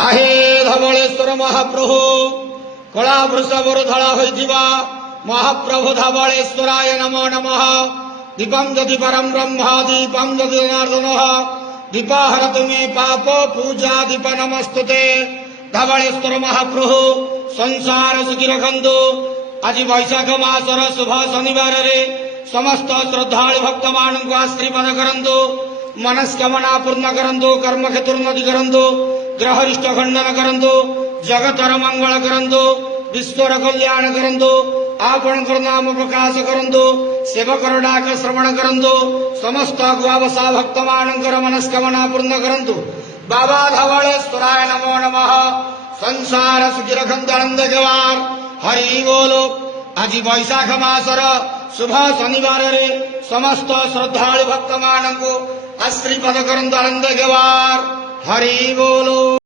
आहे धवलेश्वर महाप्रभु कला वृषभर धड़ा होइथिबा महाप्रभु धवलेश्वराय नमो नमः। दीपं जदि परम ब्रह्म दीपं जदि जनार्दन दीपाहरतु मे पाप पूजा दीप नमस्तुते। धवलेश्वर महाप्रभु संसार सुखी रखंतु। आज वैशाख मासर शुभ शनिवार रे समस्त श्रद्धालु भक्त मान आशीर्वाद करंतु। मनस्कामना पूर्ण करंतु। कर्म क्षेत्र उन्नति करंतु। ग्रहरिष्ट खंडन करंतु। जगतर मंगल करंतु। विश्वर कल्याण करंतु। आपणकर नाम प्रकाश करंतु। सेवकर डाक श्रवण करंतु। समस्त गुआवसा भक्त मानकर मनस्कामना पूर्ण करंतु। बाबा धवलेश्वराय नमो नमः। संसार सुखी रखंतु आनंद जवार हरि बोलो। आज वैशाख मासर शुभ शनिवार रे समस्त श्रद्धालु भक्त मानक आशीर्वाद करंतु आनंद जवार हरि बोलो।